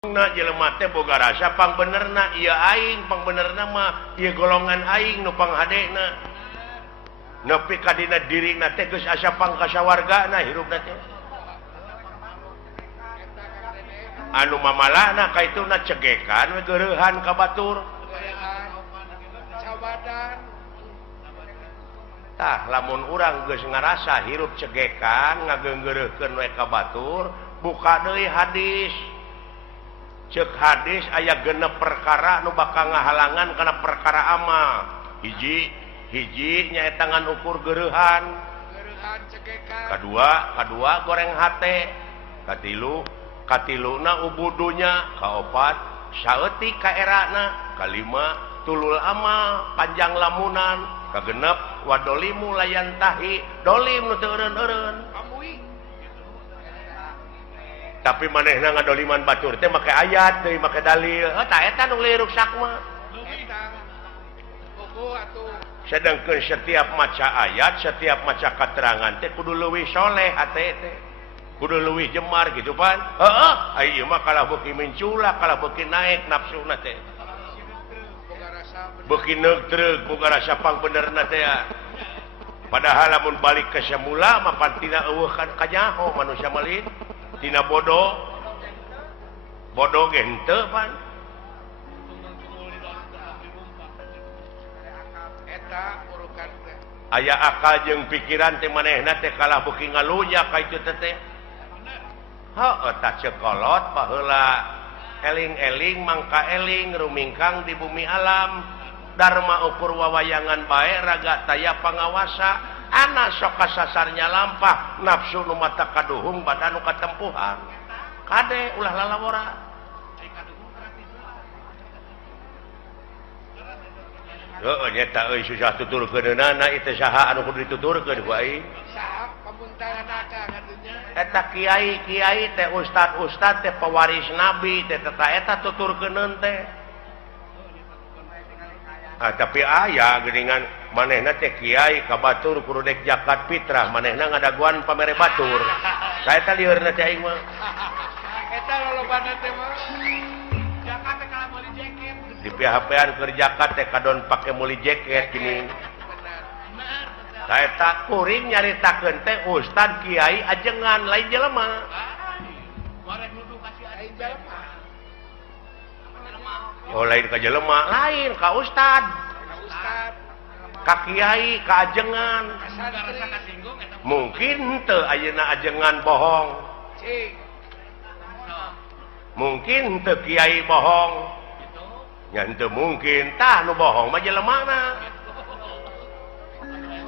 jelema teh boga rasa pang benerna ieu aing pang benerna mah ieu golongan aing nu panghadena nepi ka dina dirina teh geus asa pang kasawargana hirupna teh anu mamalana kaituna cegekan we geureuhan ka batur tah lamun urang geus ngarasa hirup cegekan ngageunggeureukkeun we ka batur buka deui hadis cek hadis aya genep perkara nu bakal ngahalangan kana perkara amal hiji nyaeta ngan ukur geureuhan kadua goreng hate katiluna ubudunya kaopat saeutik ka erana kalima tulul amal panjang lamunan kagenep wadolimu layan tahi dolim nu teu eureun-eureun tapi manehna ngadoliman batur teh make ayat teh make dalil tah eta nu liruk sakma sedangkeun setiap maca ayat setiap maca keterangan teh kudu leuwih soleh hate teh kudu leuwih jemar gitu pan heeh ieu mah kalah beuki menculak kalah beuki naik nafsuna teh beuki neutreug boga rasa pang benerna teh padahal lamun balik ke semula mah pantina eueuh kan kanyaho manusia malin tina bodoh ge henteu pan aya akal jeung pikiran teh manehna teh kalah beuki ngalunya ka itu teh heuh tah cekolot paheula eling-eling mangka eling rumingkang di bumi alam dharma ukur wawayangan bae raga taya pangawasa anak sok kasasarnya lampah nafsu nu mata kaduhung badan nu katempuhan kade ulah lalawora heuh nyata euy susah tuturkeunana itu saha anu kudu dituturkeun ku aing saha pamuntahanaka ngadunya eta kiai teh ustad teh pewaris nabi teh eta tuturkeuneun teh tapi aya geuningan manehna teh kiai ka batur kudu dek zakat fitrah manehna ngadaguan pamere batur saeta lieureurna teh aing mah eta lolobana teh mah zakat teh kala meuli jaket di PHP-an keur zakat teh kadon pake meuli jaket gini saeta kuring nyaritakeun teh ustad kiai ajengan lain jelema wareg nuduh kasih aing jelema oh lain ka jelema lain ka ustad ka kiai ka ajengan mungkin teu ayeuna ajengan bohong mungkin teu kiai bohong nya henteu mungkin tah nu bohong mah jelemana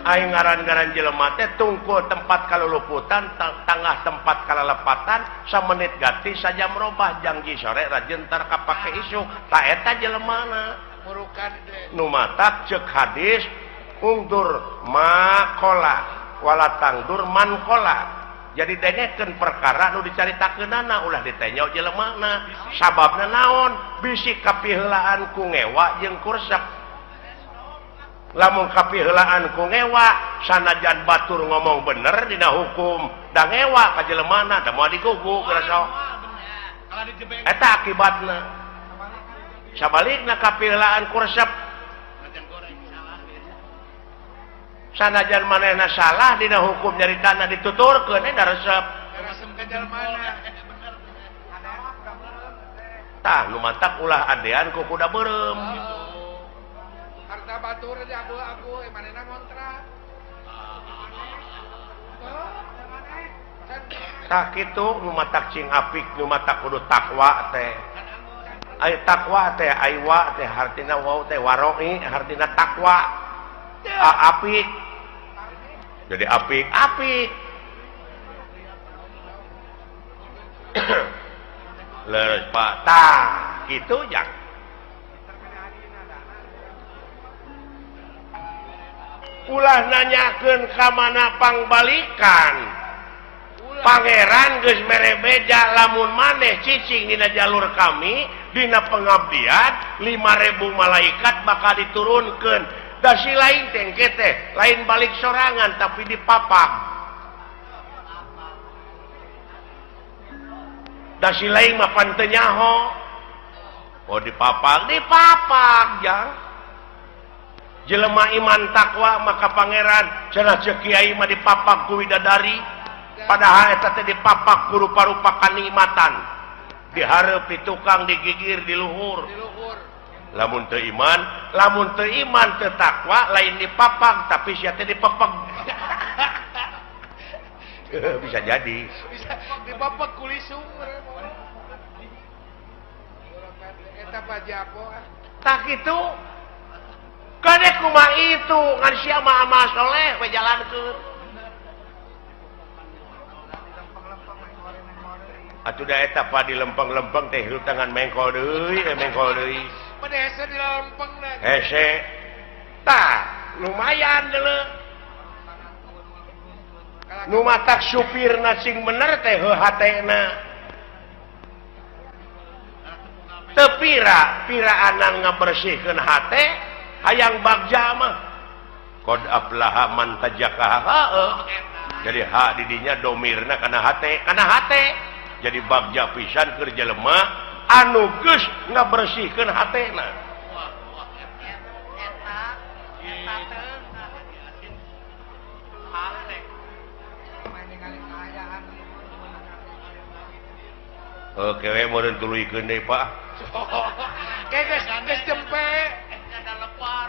aing ngaran-ngaran jelema teh tungkul tempat kaluluputan tangah tempat kalalepatan samenit ganti saja merubah janji sore rajeun tar kapake isu tah eta jelemana nu matak cek hadis ungdur makola wala tangdur mankola jadi dengekeun perkara nu dicaritakeunana ulah ditanya jelemana sababna naon bisi kapiheulaan ku ngewa jeung kursak lamun kapiheulaan ku ngewa sanajan batur ngomong bener dina hukum da ngewa ka jelemana da moal diguguk rasa eta akibatna sabalikna kapiheulaan kursep sanajan manehna salah dina hukum nyaritana dituturkeun da resep ka jelemana tah nu matak ulah adean ku kuda beureum harta batur aja abu-abu manehna ngontrak tah kitu nu matak cing apik nu matak kudu takwa teh ai takwa teh aiwa teh hartina wau teh waroi hartina takwa apik jadi apik leres pak tah kitu jak ulah nanyakeun ka mana pangbalikan pangeran geus mere beja lamun maneh cicing dina jalur kami dina pengabdian 5.000 malaikat bakal diturunkeun da si lain tengke teh lain balik sorangan tapi dipapang da si lain mah pan teu nyaho. Oh dipapak jang. Jelema iman takwa maka pangeran cenah ceuk kiai mah dipapak ku widadari padahal eta teh dipapak ku rupa-rupa kanikmatan dihareup di tukang digigir di luhur lamun teu iman teu takwa lain dipapak tapi sia teh dipepeg bisa jadi bisa dipapak kulisung eta pajapo tak itu kadek kumaha itu ngan sia mah amal soleh we jalankeun atuh da eta pa di lempeng-lempeng teh hirup tangan mengkol deui pada hese di lempeng na hese tah lumayan deuleu nu matak supirna sing bener teh heuh hatena teu piraan ngabersihkeun hate hayang bagja mah qad aflaha man tajakaha jadi hak didinya domirna kana hate jadi bagja pisan keur jelema anu geus ngabersihkeun hatena oke we meureun tuluykeun deui Pak geus jempe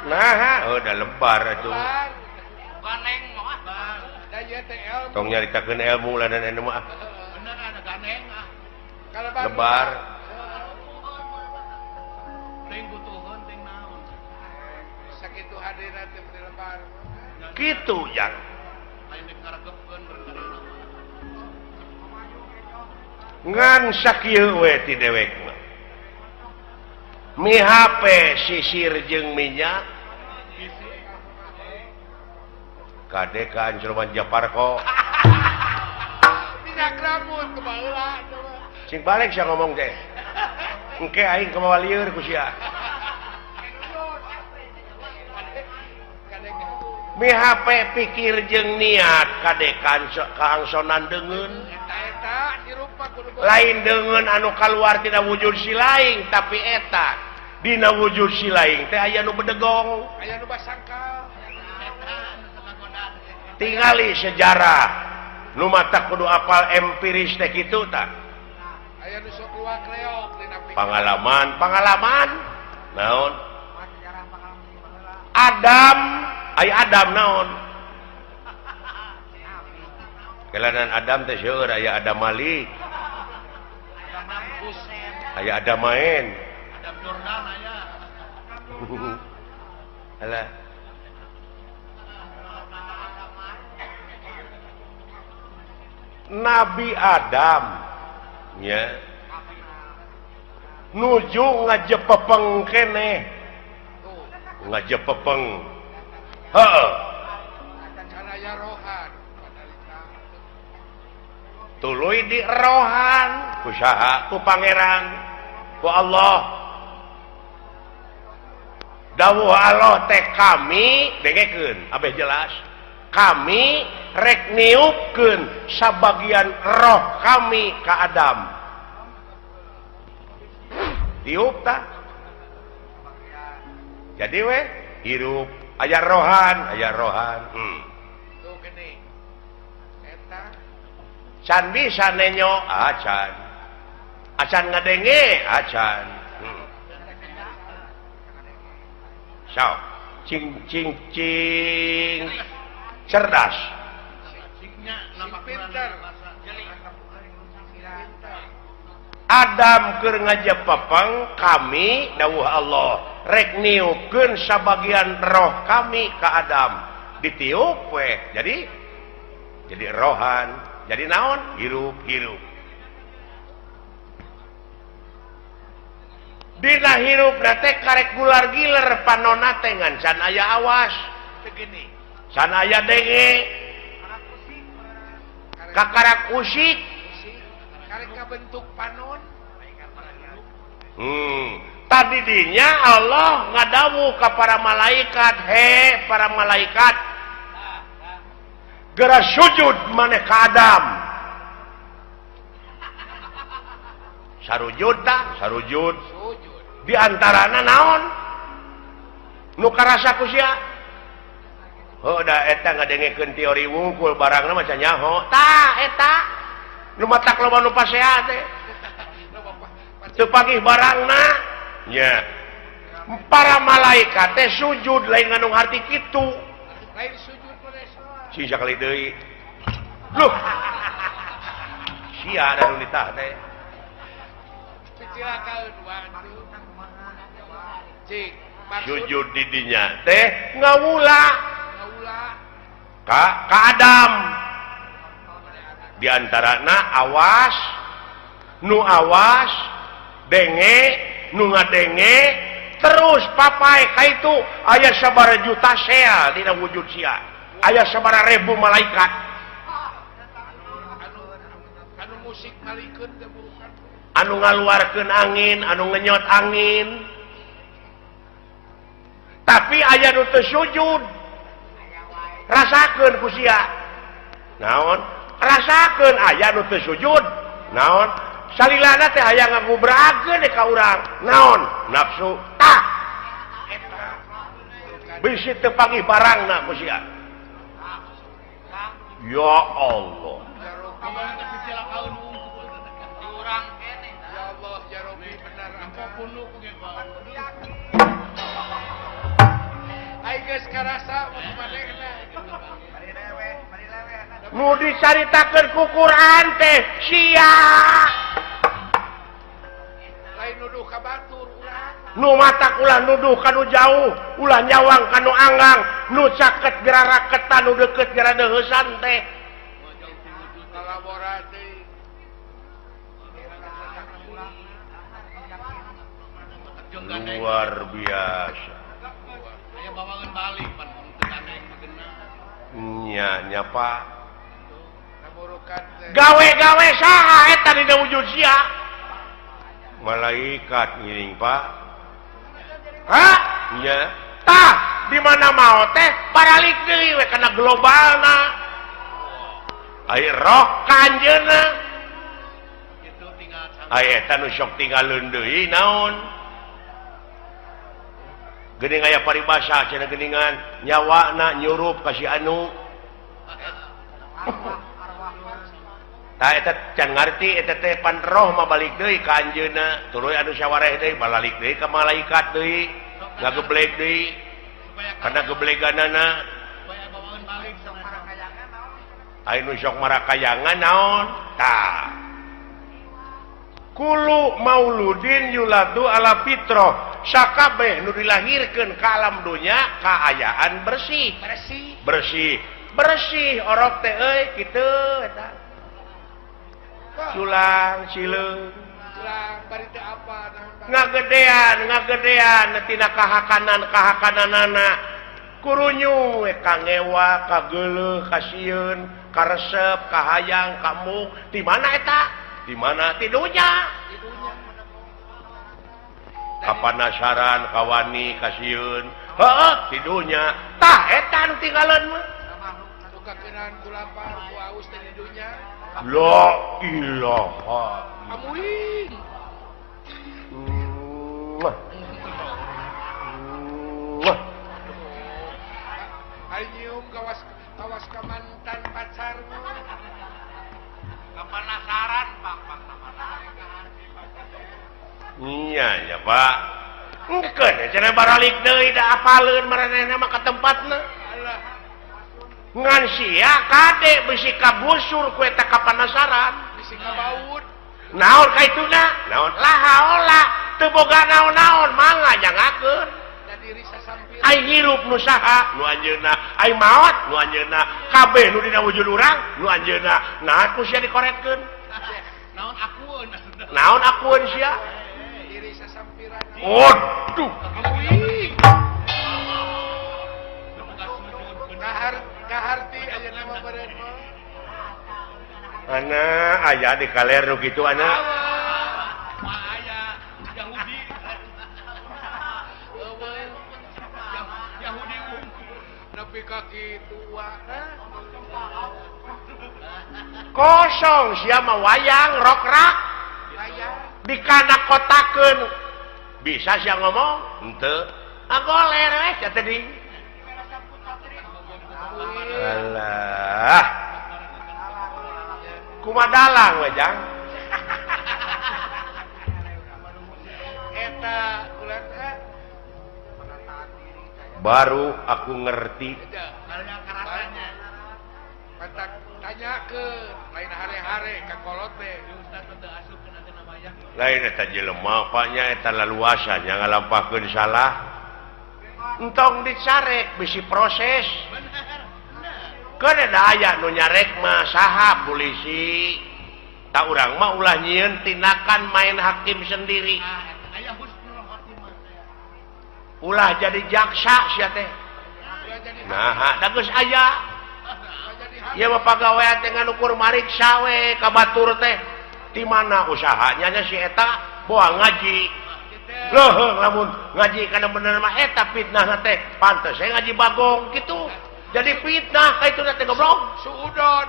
nah udah lebar atuh ganeng mah da ieu teh ilmu tong nyaritakeun ilmu ladan anu mah bener ada ganeng lebar teuing butuheun teuing naon sakitu hadirna teh lebar kitu yang lain dikaregepkeun berkarina ngan sakieu we ti dewek mah mi HP sisir jeung minyak kade ka anjurman Japarko minyak rambut kebaheula sing balik sia ngomong teh engke aing kumaha lieur ku sia mi HP pikir jeung niat kade kaangsonan deungeun eta dirupa kudu lain deungeun anu kaluar tina wujud si laing tapi eta dina wujud si laing teh aya nu bedegong aya nu basangkal tingali sejarah nu mata kudu apal empiris teh kitu tah aya nu sok luak reog dina pengalaman naon Adam naon kelanan Adam teh seueur aya Adam Malik aya Adam main Adam Jordan aya alah Nabi Adam nya nuju ngajepepeng keneh ngajepepeng heuh kana ya rohan tuluy di rohan ku saha ku pangeran ku Allah dawuh Allah teh kami dengekeun abeh jelas kami rek niupkeun sabagian roh kami ka Adam tiup tah jadi we hirup aya rohan tuh gini eta can bisa nenyo acan ngadenge acan so cing cerdas signya nama pinter Adam keur ngajepepeng kami dawuh Allah rek niupkeun sabagian roh kami ka Adam ditiup we jadi rohan jadi naon hirup dina hirupna teh karek gular giler panonna teh ngan can aya awas begini can aya denge kakarak usik karek bentuk panon tadi dinya Allah ngadawuh ka para malaikat para malaikat geura sujud maneh ka Adam sarujud tah sarujud sujud. di antarana naon nu karasa ku sia da eta ngadengekeun teori wungkul barangna maca nyaho tah eta nu matak loba nu pasea teh teu pagih barangna nya para malaikat teh sujud lain ngandung arti kitu Lain sujud boleh. si sakali deui loh sia da nu ditah teh Kecelakaan waktu. Cik, maksud sujud di dinya teh ngawula kaulah ka Adam di antarana awas nu awas denge nu ngadenge terus papai ka itu aya sabaraha juta sel dina wujud sia aya sabaraha ribu malaikat anu musik malikeun teh bukan. anu ngaluarkeun angin anu ngenyot angin tapi aya nu teu sujud rasakeun ku sia naon rasakeun aya nu teu sujud naon salilana teh aya ngagubrakeun ka urang naon nafsu tah bisi teu pagih barangna ku sia ya Allah Kecelakaan di urang kene. Ya Allah, ya Rabbi benar apa kuno ku ge Ai geus karasa manehna. nu dicaritakeun ku Quran teh sia Lain nuduh ka batur urang. nu matak ulah nuduh kanu jauh ulah nyawang kanu anggang nu caket geraraketan nu deukeut gara deuheusan teh Kolaborasi. luar biasa Aya bawangan balik pan teu gandeng begenna. nya Pak Namurukan teh. gawe-gawe saha eta dina wujud sia malaikat ngiring Pak hah nya tah di mana mau teh baralik deui we kana globalna ai roh kanjeuna Itu tinggal ai eta nu sok tinggalin deui naon geuning aya paribasa cenah geuningan nyawana nyurup ka si anu tah eta can ngarti eta teh pan roh mah balik deui ka anjeunna tuluy anu sawareh deui balik deui ka malaikat deui ngageblek deui kana gebleganana supaya bawangan balik sama anu sok marakayangan naon tah kulu mauludin yuladu ala fitrah sakabeh nu dilahirkeun ka alam dunya kaayaan bersih bersih orok teh euy kitu eta culang cileung Ulang bari teh apa ngagedean tina kahakananana kurunyu we kangewa kageuleuh kasieun karesep kahayang kamu di mana eta di mana tidunya kapanasaran kawani kasieun heuh tidunya tah eta nu tinggalan mah kakenan ku lapar ku aus teh di dunya. la ilaha Amuing. Muah. Muah. Ai nyium kawas ka mantan pacarmu. Kapanasaran Pak Iya ya Pak engkeun cenah baralik deui da apaleun maranehna mah ka tempatna Allah. ngan sia kade bisi kabusur ku eta kapanasaran Bisi ka baud. naon kaituna naon lahaola teu boga naon-naon mangga jangakeun Da diri sasampir. ai hirup nu saha nu anjeunna ai maot nu anjeunna kabeh nu dina wujud urang nu anjeunna nah ku sia dikoretkeun Naon akueun. naon akueun sia Diri sasampiran. waduh Amuing. Kaharti aya nama badan mah. ana aya di kaler nu kitu ana Aya Yahudi. Yahudi nepi ka kitu kosong sia mah wayang rokrak Aya dikana kotakeun bisa sia ngomong henteu agoler we cat tadi alah kumadalang we jang eta ulah teh baru aku ngerti pantak tanya ke lain hare-hare ka kolot teh lain eta jelema paknya eta laluasanya ngalampahkeun salah entong dicarek bisi proses kan ada aya nu nyarek mah saha polisi tak urang mah ulah nyieun tindakan main hakim sendiri ulah jadi jaksa sia teh nah da geus aya ieu mah pagawean teh nganukur mariksa we ka batur teh di mana usahanya nya si eta boa ngaji leuheung lamun ngaji kana bener mah eta fitnah teh pantes saya ngaji bagong gitu jadi fitnah ka itu teh goblok suudon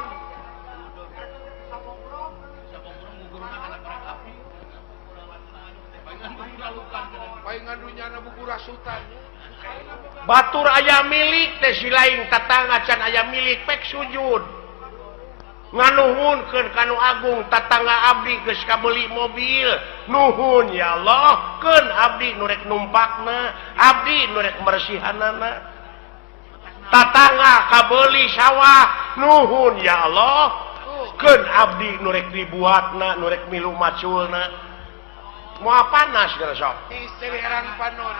paingan dunyana buku rasutan batur aya milik teh si lain tatangga can aya milik pek sujud nganuhunkeun kanu agung tatangga abdi geus kabeuli mobil nuhun ya Allah keun abdi nu rek numpakna abdi nu rek mersihanana tatangga kabeuli sawah nuhun ya Allah keun abdi nu rek dibuatna nu rek milu maculna moal panas geus sok istri herang panon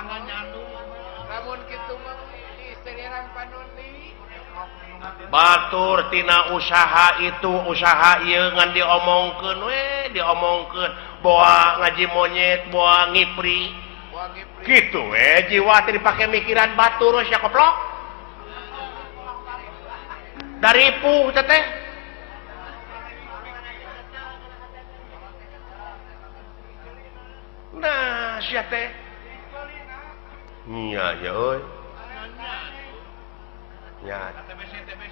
namun kitu mah istri herang panon ni batur tina usaha itu usaha ieu ngan diomongkeun we diomongkeun boa ngaji monyet boa ngipri kitu we jiwa teh dipake mikiran batur sia koplok dari puh teh nah sia teh nya ya euy nya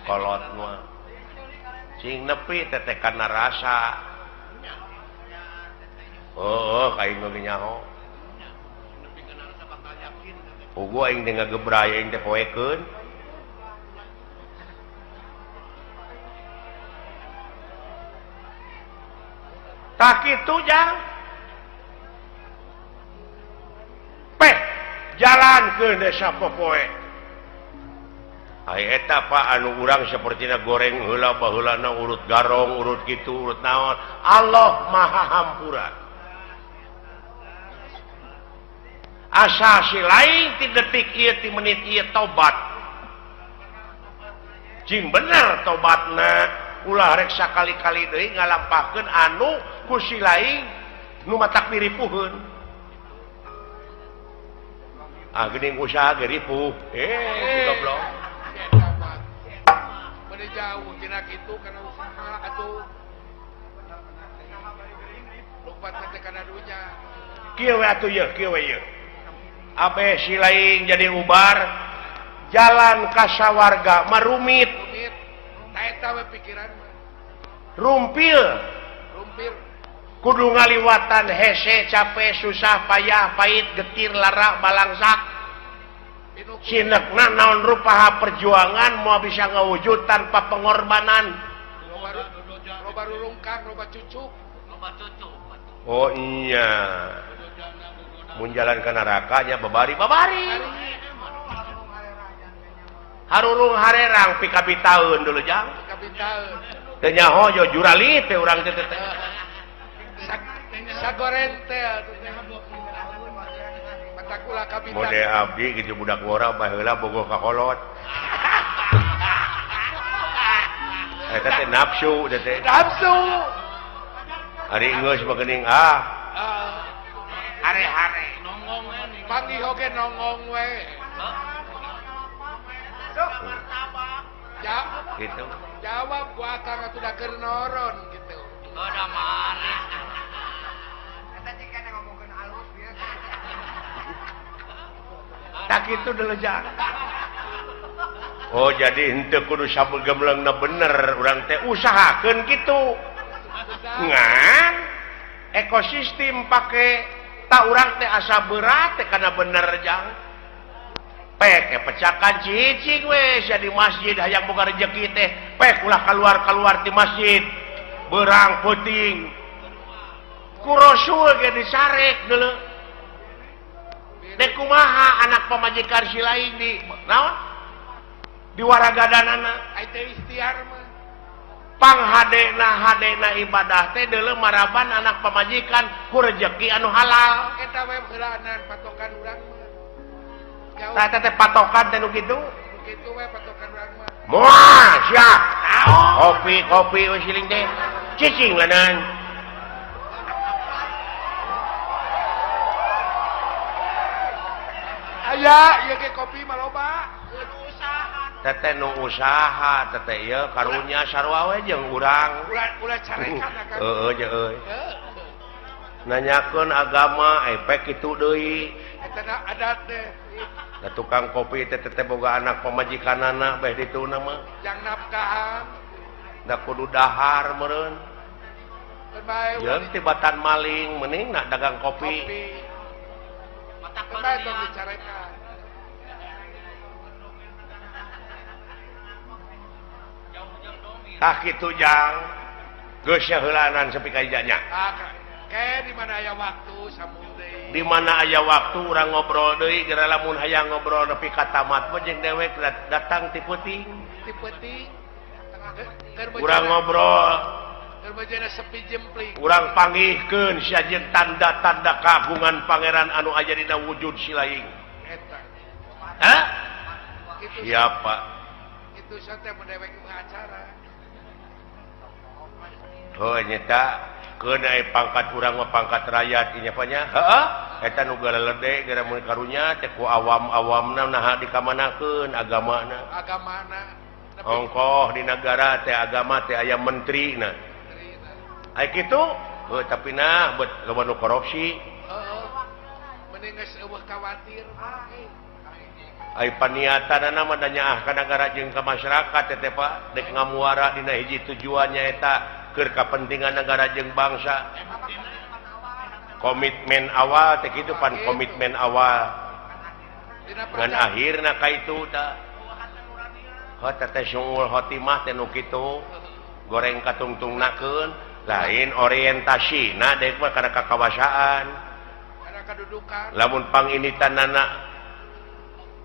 kolot mah cing nepi teteh kana rasa kain nu nyaho ugu aing teh ngagebraya aing teh poekeun tak kitu jang peh jalankeun desa popoe ai eta Pak anu urang sapertina goreng heula baheulana urut garong urut kitu urut naon Allah Maha Hampura asa si lain ti detik ieu ti menit ieu tobat cing bener tobatna ulah rek sakali-kali deui ngalampahkeun anu ku si lain nu matak diripuheun geuning usaha ge ripuh goblok jauh tina kitu kana usaha atuh lompat teh kana dunya kieu we atuh ieu kieu we ieu abe si lain jadi ubar jalan ka sawarga marumit ta eta we pikiran rumpil kudu ngaliwatan hese capek susah payah pahit getir lara balangsak sinekna naon rupaha perjuangan mau bisa ngawujud tanpa pengorbanan loba rurungkang loba cucuk oh iya mun jalan ke nerakanya babari harurung harerang pikabi taun dulu jang teu nyaho yo jurali teh urang teh sagoren teh matakula kapitan mode abdi gitu budak wora baheula bogoh ka kolot eta teh nafsu teh ari geus bageuning hare-hare panggih oge nongong we ya gitu jawab ku akang atuh da keur noron gitu da mane eta jika ngomongkeun alus biasa tak kitu deuleu jang oh jadi henteu kudu sabegemleungna bener urang teh usahakeun kitu ngan ekosistem pakai tak urang teh asa berat teh karena bener jang pek pecakan cicing we sia di masjid hayang boga rezeki teh pek ulah keluar di masjid berang puting ku rasul ge disarek deuleu dek kumaha anak pamajikan si lain di naon di waragadanana ai teh ikhtiar mah hadena ibadah teh deuleu maraban anak pamajikan ku rezeki anu halal eta we heulanan patokan urang mah tah teh patokan teh nu kitu kitu we patokan urang mah moal sia kopi we siling teh cicing leunan aya ieu ge kopi mah loba teteh nu usaha teteh ieu karunya sarua we jeung urang ulah carekan kan jeung euy nanyakeun agama pek kitu deui eta adat teh da tukang kopi teh teteh boga anak pamajikanana beh dituna mah jang nafkahan da kudu dahar meureun bae jeung tibatan maling mending nak dagang kopi matak bae tong dicarekan tah kitu jang geus heulanan sepi ka ijanya ke di mana aya waktu sambung deui di mana aya waktu urang ngobrol deui geura lamun hayang ngobrol nepi ka tamat mah jeung dewek datang ti peuting urang ngobrol keur bejana sepi jempling urang panggihkeun sajeun tanda-tanda kagungan pangeran anu aya dina wujud si laing eta hah kitu siapa kitu teh mun dewek acara oh nyata keun aya pangkat urang mah pangkat rakyat ieu nya heeh eta nu galede gara mun karunya teh ku awam-awamna naha dikamanakeun agamana ongkoh di negara teh agama teh aya menterina aya kitu tapi nah bet loba nu korupsi heeh mending geus eueuh kawatir aya paniatanana mah danyaah ka nagara jeung ka masyarakat teh Pak dek ngamuara dina hiji tujuannya eta keur kepentingan negara jeung bangsa komitmen awal teh kitu pan komitmen awal ngan akhirna ka itu tah teh sungul khotimah teh nu kitu goreng katungtungnakeun lain orientasina dek mah kana kakawasaan kana kadudukan lamun panginitanana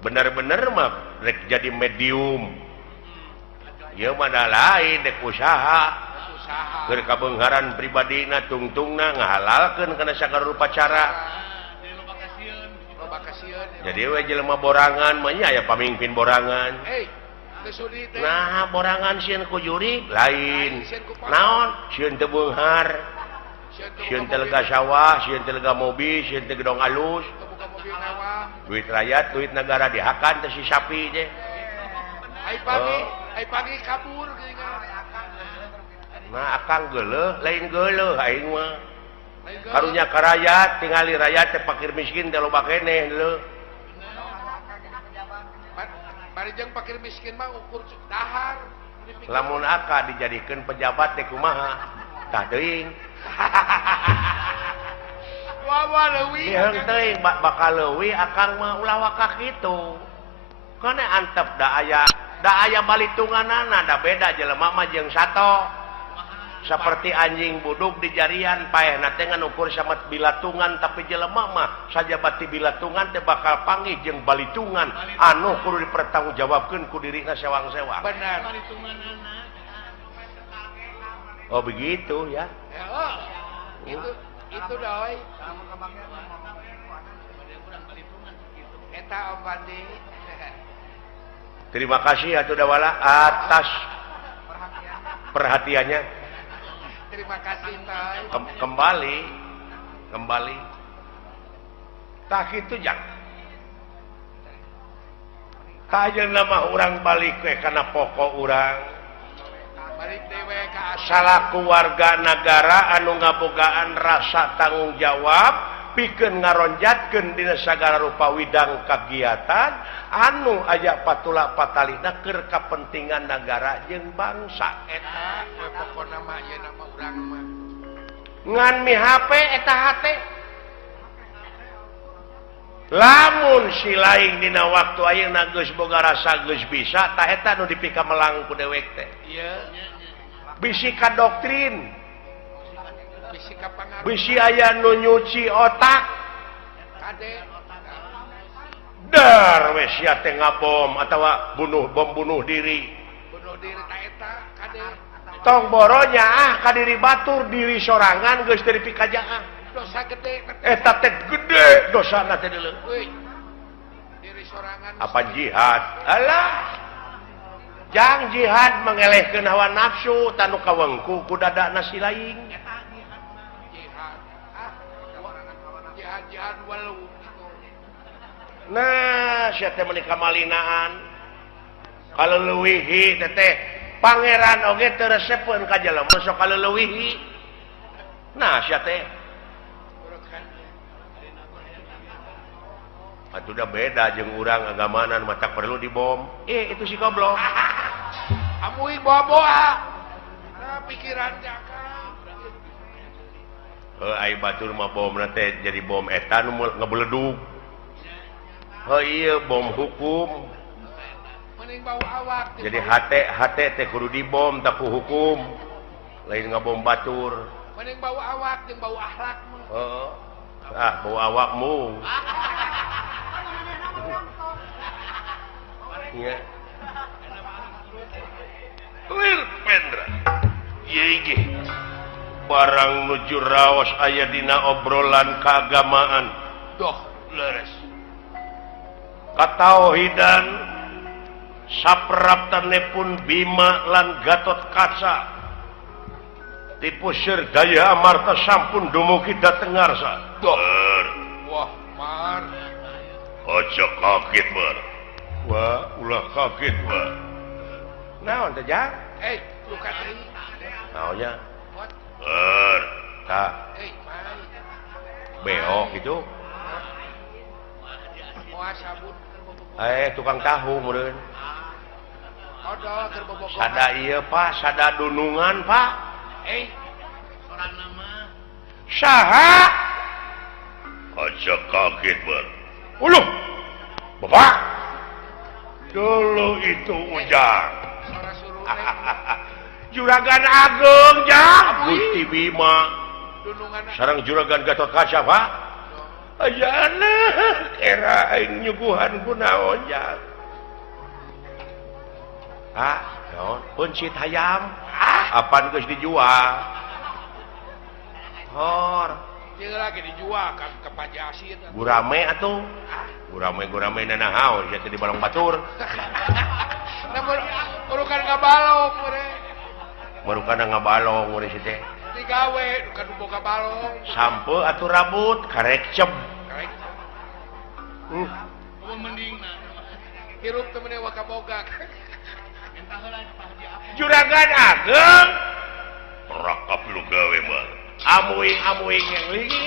bener-bener mah rek jadi medium ieu mah da lain dek usaha keur kabeungharan pribadina tungtungna ngahalalkeun kana sagala rupa cara loba kasieun jadi we jelema borangan mah nya aya pamimpin borangan kesudi teh nah borangan sieun ku juri lain naon sieun teu beunghar sieun teu lega sawah sieun teu lega mobil sieun teu gedong alus buka mobil mewah duit rakyat duit negara dihakan teh si sapi teh ai pagi kabur geuningan nah akang geuleuh lain geuleuh aing mah karunya ka rakyat tingali rakyat teh fakir miskin teh loba keneh deuleu bari jeung fakir miskin mah ukur dahar lamun aka dijadikeun pejabat teh kumaha tah teuing wawa leuwih ieu teuing bakal leuwih akang mah ulah wakak kitu kana antep da aya balitunganana da beda jelema mah jeung sato seperti anjing buduk di jarian paehna teh ngukur samet bilatungan tapi jelema mah sajabat ti bilatungan teh bakal panggih jeung balitungan anu kudu dipertanggungjawabkeun ku dirina sewang-sewang benar oh begitu ya itu doi eta ompandi terima kasih atuh dawala atas perhatiannya terima kasih Toy. Kembali tak itu jang tak aja nama orang balik ke karena pokok orang balik dewe ka salaku warga negara anu ngabogaan rasa tanggung jawab pikeun ngaronjatkeun dina sagala rupa widang kagiatan anu aya patula patalina keur kapentingan negara jeung bangsa eta pokona mah ieu nama urang mah ngan mi HP eta hate lamun si lain dina waktu ayeuna geus boga rasa geus bisa tah eta nu dipika melang ku dewek teh bisi ka doktrin bisi aya nu nyuci otak kade dar we sia teh ngabom atawa bom bunuh diri ta eta kade tong boronya ka diri batur diri sorangan geus teu dipikajaan dosa gede eta teh gede dosana teh deuleu diri sorangan apa jihad alah jang jihad mengelehkeun hawa nafsu tanu kawengku ku dadana si laing jihad walau nah sia teh menika malinaan kaleuweuhi teh pangeran oge teu resepkeun ka jelema sok kaleuweuhi nah sia teh atuh da beda jeung urang agamanan mata perlu dibom itu si goblok amuing boa-boa nah pikiran jaka ai batur mah bomna teh jadi bom eta nu ngebledug iya bom hukum mending bau awak jadi hate teh kudu dibom tak ku hukum lain ngabom batur mending bau awak jeung bau akhlak mah bau awakmu ya lir pendra ye barang nuju raos aya dina obrolan keagamaan doh leres katauhidan sapraptanepun Bima lan Gatot Kaca tipu Sir Daya Amarta sampun dumugi dateng ngarsa doh wah mar aja kaget mar wah ulah kaget wah naon teh Jang lu kateu naonnya what tah mai beok gitu moal sabun tukang tahu meureun odol keur bobogohan sada ieu Pak sada dunungan Pak soranna mah saha aja kaget bar uluh Bapak dulu itu ujang sora suruh Juragan Agung Jang Gusti Bima dunungan sareng Juragan Gatot Kaca Pak ayana era aing nyuguhan ku naon Jang naon pencit hayam apan geus dijual hor jeung lagi dijual kan ke Pajasin gurame atuh gurame nanahaun sia teh di balong batur namun urukan ngabalong mure marukana ngabalong urang si teh digawe bukan boga balong sampe atuh rabut karek ceb mendingna hirup teu meuneu wakaboga Juragan Agung rakap lu gawe mah amuing yang ligi